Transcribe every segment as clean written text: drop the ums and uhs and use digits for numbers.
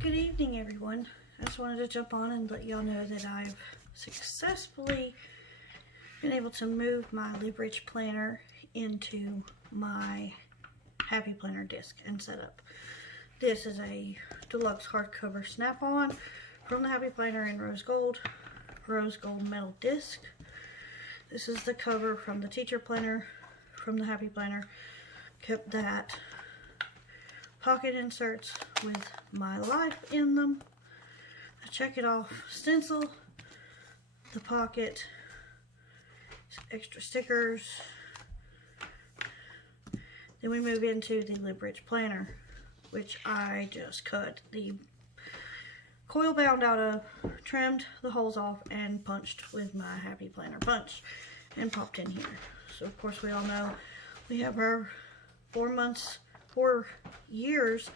Good evening, everyone. I just wanted to jump on and let y'all know that I've successfully been able to move my Librich planner into my Happy Planner disc and setup. This is a deluxe hardcover snap-on from the Happy Planner in rose gold metal disc. This is the cover from the teacher planner from the Happy Planner. Kept that. Pocket inserts with my life in them. I check it off stencil, the pocket, extra stickers. Then we move into the Librich planner, which I just cut the coil bound out of, trimmed the holes off, and punched with my Happy Planner punch and popped in here. So of course we all know we have our 4 years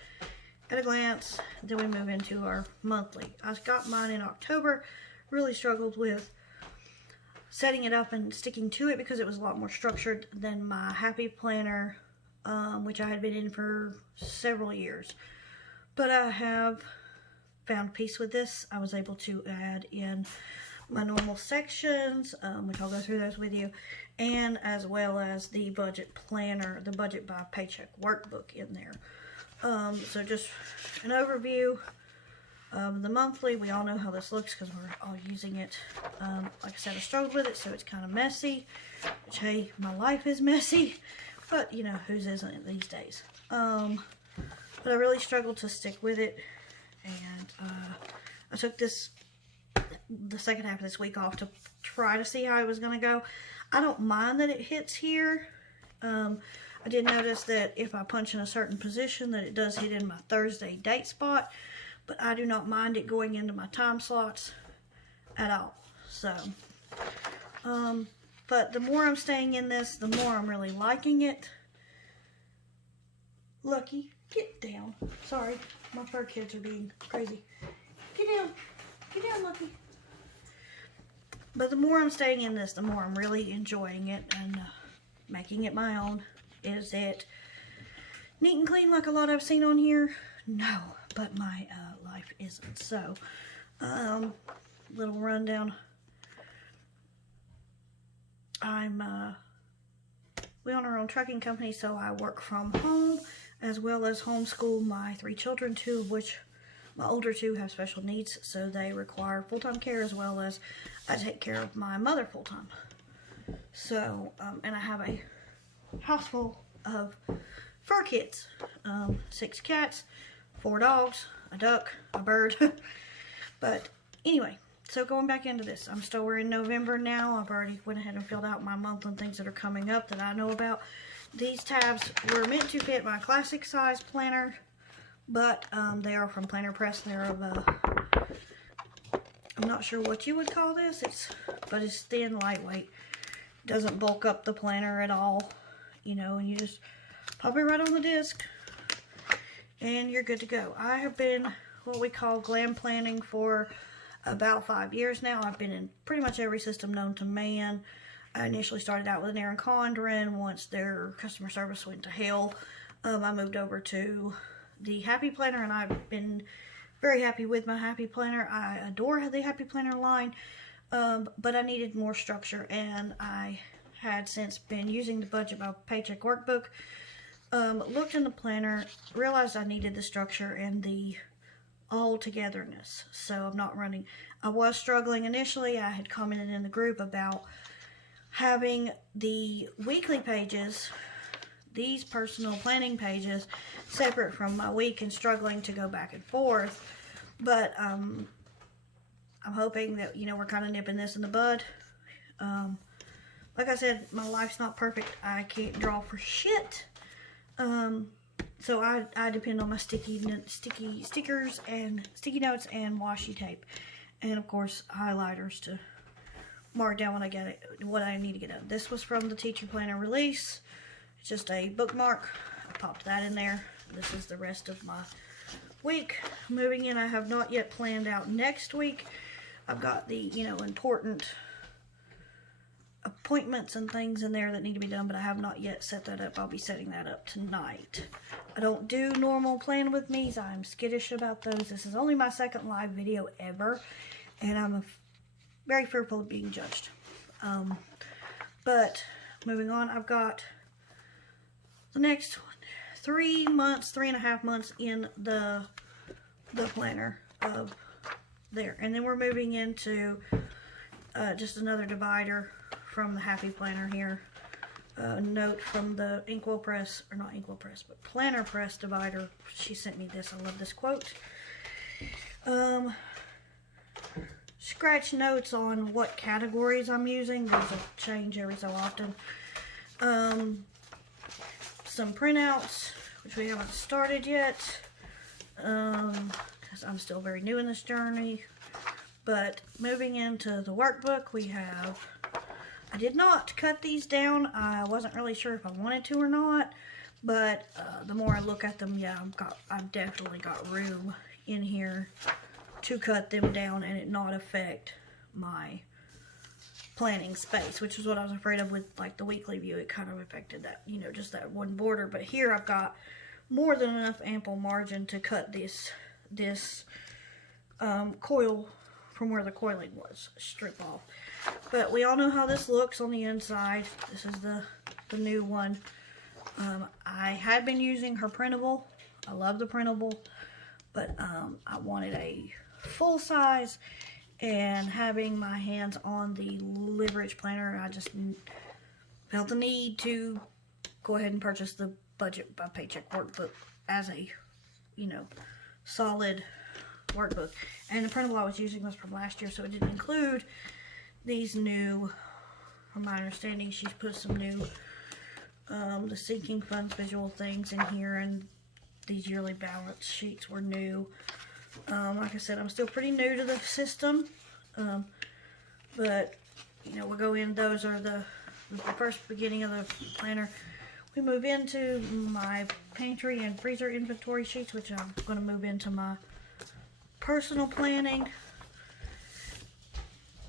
at a glance. Then we move into our monthly. I got mine in October. Really struggled with setting it up and sticking to it because it was a lot more structured than my Happy Planner, which I had been in for several years. But I have found peace with this. I was able to add in my normal sections, which I'll go through those with you, and as well as the budget planner, the budget by paycheck workbook in there. So just an overview of the monthly. We all know how this looks because we're all using it. Like I said, I struggled with it, so it's kind of messy, which, hey, my life is messy, but you know, whose isn't it these days? But I really struggled to stick with it, and I took the second half of this week off to try to see how it was going to go. I don't mind that it hits here. I did notice that if I punch in a certain position that it does hit in my Thursday date spot, but I do not mind it going into my time slots at all. So, but the more I'm staying in this, the more I'm really liking it. Lucky, get down. Sorry, my fur kids are being crazy. Get down, Lucky. But the more I'm staying in this, the more I'm really enjoying it and making it my own. Is it neat and clean like a lot I've seen on here? No, but my life isn't. So, little rundown. We own our own trucking company, so I work from home as well as homeschool my 3 children, 2 of which my older 2 have special needs, so they require full-time care, as well as I take care of my mother full-time. So, and I have a house full of fur kids. 6 cats, 4 dogs, a duck, a bird. But anyway, so going back into this, we're in November now. I've already went ahead and filled out my month and things that are coming up that I know about. These tabs were meant to fit my classic size planner, but they are from Planner Press. They're of I'm not sure what you would call this, but it's thin, lightweight. Doesn't bulk up the planner at all, you know, and you just pop it right on the disc and you're good to go. I have been what we call glam planning for about 5 years now. I've been in pretty much every system known to man. I initially started out with an Erin Condren. Once their customer service went to hell, I moved over to the Happy Planner, and I've been very happy with my Happy Planner. I adore the Happy Planner line, but I needed more structure, and I had since been using the budget by paycheck workbook. Looked in the planner, realized I needed the structure and the all-togetherness, so I'm not running. I was struggling initially. I had commented in the group about having the weekly pages, these personal planning pages, separate from my week, and struggling to go back and forth. But I'm hoping that, you know, we're kind of nipping this in the bud. Like I said, my life's not perfect. I can't draw for shit. So I depend on my sticky stickers and sticky notes and washi tape, and of course highlighters to mark down what I need to get done. This was from the teacher planner release. It's just a bookmark. I popped that in there. This is the rest of my week. Moving in, I have not yet planned out next week. I've got the, you know, important appointments and things in there that need to be done, but I have not yet set that up. I'll be setting that up tonight. I don't do normal plan with me's. I'm skittish about those. This is only my second live video ever, and I'm very fearful of being judged. But moving on, I've got the next 3 months, 3.5 months in the planner of there. And then we're moving into just another divider from the Happy Planner here. A note from the Inkwell Press, or not Inkwell Press, but Planner Press divider. She sent me this. I love this quote. Scratch notes on what categories I'm using. Those will change every so often. Some printouts, which we haven't started yet, because I'm still very new in this journey. But moving into the workbook, we have, I did not cut these down. I wasn't really sure if I wanted to or not, but the more I look at them, yeah, I've definitely got room in here to cut them down and it not affect my planning space, which is what I was afraid of with like the weekly view. It kind of affected that, you know, just that one border. But here I've got more than enough ample margin to cut this coil from where the coiling was, strip off. But we all know how this looks on the inside. This is the new one. I had been using her printable. I love the printable, but I wanted a full size, and having my hands on the Liveridge planner, I just felt the need to go ahead and purchase the Budget by Paycheck workbook as a, you know, solid workbook. And the printable I was using was from last year, so it didn't include these new, from my understanding, she's put some new the sinking funds visual things in here, and these yearly balance sheets were new. Like I said, I'm still pretty new to the system, but you know, we'll go in. Those are the first beginning of the planner. We move into my pantry and freezer inventory sheets, which I'm going to move into my personal planning.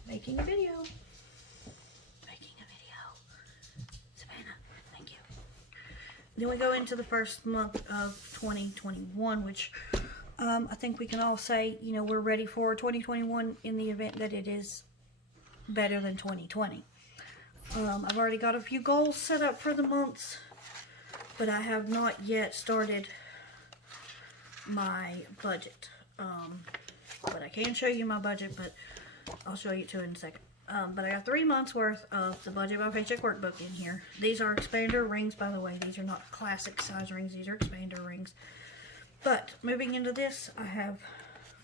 Making a video. Savannah, thank you. Then we go into the first month of 2021, which I think we can all say, you know, we're ready for 2021 in the event that it is better than 2020. I've already got a few goals set up for the months, but I have not yet started my budget. But I can show you my budget, but I'll show you too in a second. But I got 3 months worth of the Budget by Paycheck workbook in here. These are expander rings, by the way. These are not classic size rings. These are expander rings. But moving into this, I have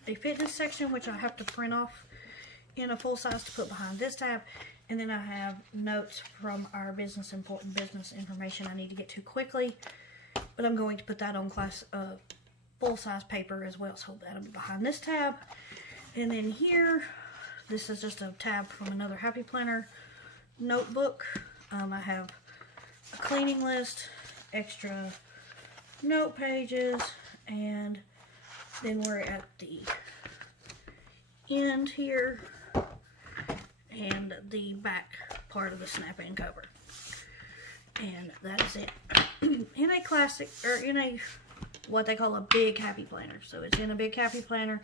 a fitness section, which I have to print off in a full size to put behind this tab. And then I have notes from our important business information I need to get to quickly. But I'm going to put that on full size paper as well, so that'll be behind this tab. And then here, this is just a tab from another Happy Planner notebook. I have a cleaning list, extra note pages, and then we're at the end here, and the back part of the snap-in cover. And that is it. In a classic, or in a, what they call a big Happy Planner. So it's in a big Happy Planner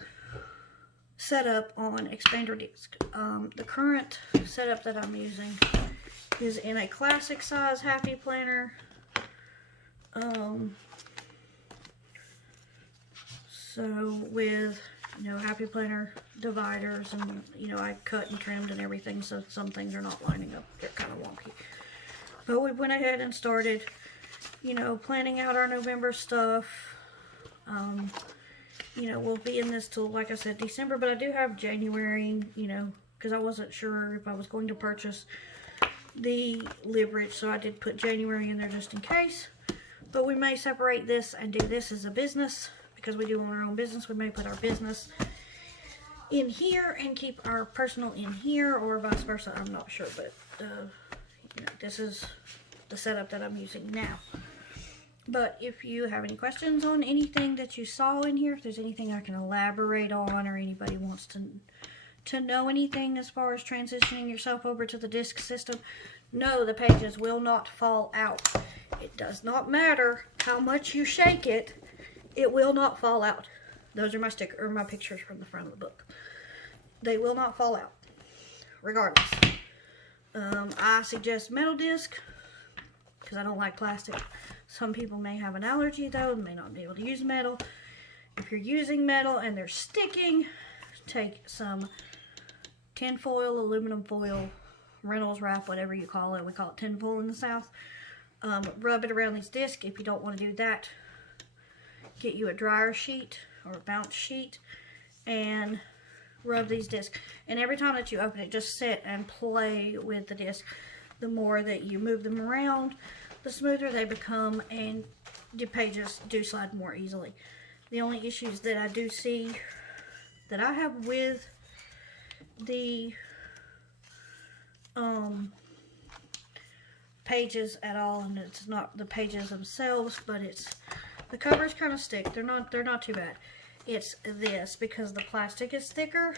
set up on expander disc. The current setup that I'm using is in a classic size Happy Planner. So with, you know, Happy Planner dividers, and, you know, I cut and trimmed and everything, so some things are not lining up. They're kind of wonky. But we went ahead and started, you know, planning out our November stuff. You know, we'll be in this till, like I said, December, but I do have January, you know, because I wasn't sure if I was going to purchase the Liveridge, so I did put January in there just in case. But we may separate this and do this as a business, because we do own our own business. We may put our business in here and keep our personal in here, or vice versa. I'm not sure, but you know, this is the setup that I'm using now. But if you have any questions on anything that you saw in here, if there's anything I can elaborate on, or anybody wants to to know anything as far as transitioning yourself over to the disc system, no, the pages will not fall out. It does not matter how much you shake it, it will not fall out. Those are my pictures from the front of the book. They will not fall out, regardless. I suggest metal disc because I don't like plastic. Some people may have an allergy though and may not be able to use metal. If you're using metal and they're sticking, take some tin foil, aluminum foil, Reynolds wrap, whatever you call it. We call it tin foil in the South. Rub it around these discs. If you don't want to do that, get you a dryer sheet or a bounce sheet and rub these discs. And every time that you open it, just sit and play with the disc. The more that you move them around, the smoother they become, and your pages do slide more easily. The only issues that I do see that I have with the pages at all, and it's not the pages themselves, but it's the covers kind of stick. They're not too bad. It's this, because the plastic is thicker.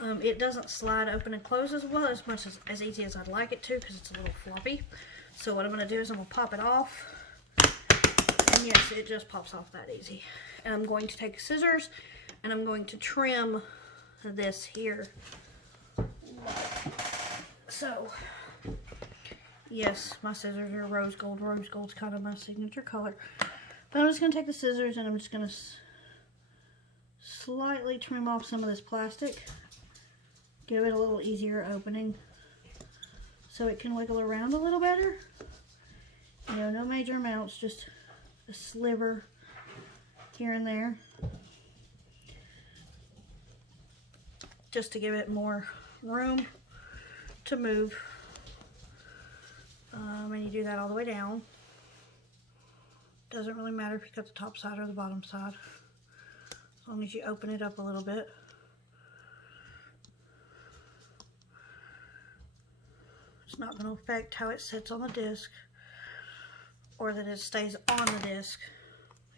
It doesn't slide open and close as well, as easy as I'd like it to, because it's a little floppy. So what I'm going to do is I'm going to pop it off. And yes, it just pops off that easy. And I'm going to take scissors and I'm going to trim this here. So, yes, my scissors are rose gold. Rose gold's kind of my signature color. But I'm just going to take the scissors and I'm just going to slightly trim off some of this plastic. Give it a little easier opening so it can wiggle around a little better. You know, no major amounts, just a sliver here and there. Just to give it more room to move. And you do that all the way down. Doesn't really matter if you cut the top side or the bottom side, as long as you open it up a little bit. It's not going to affect how it sits on the disc, or that it stays on the disc.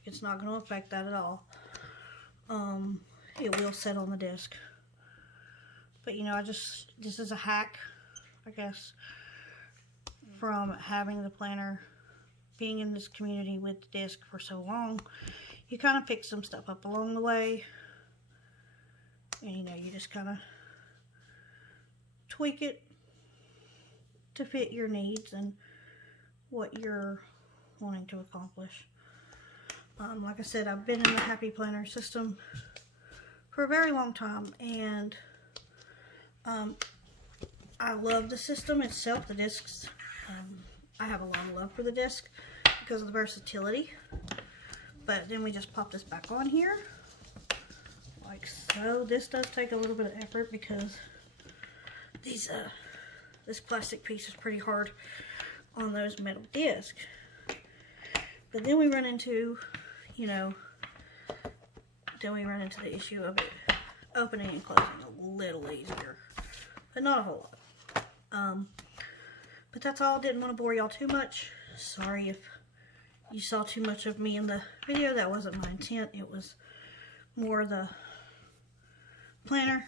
It's not going to affect that at all. It will sit on the disc. But you know, this is a hack, I guess, from having the planner, being in this community with the disc for so long. You kind of pick some stuff up along the way, and you know, you just kind of tweak it to fit your needs and what you're wanting to accomplish. Like I said, I've been in the Happy Planner system for a very long time, and I love the system itself, the discs. I have a long love for the disc because of the versatility. But then we just pop this back on here, like so. This does take a little bit of effort because this plastic piece is pretty hard on those metal discs. But then we run into, you know, the issue of it opening and closing a little easier, but not a whole lot. But that's all. Didn't want to bore y'all too much. Sorry if you saw too much of me in the video. That wasn't my intent. It was more the planner.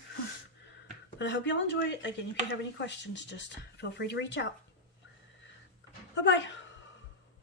But I hope y'all enjoyed it. Again, if you have any questions, just feel free to reach out. Bye-bye.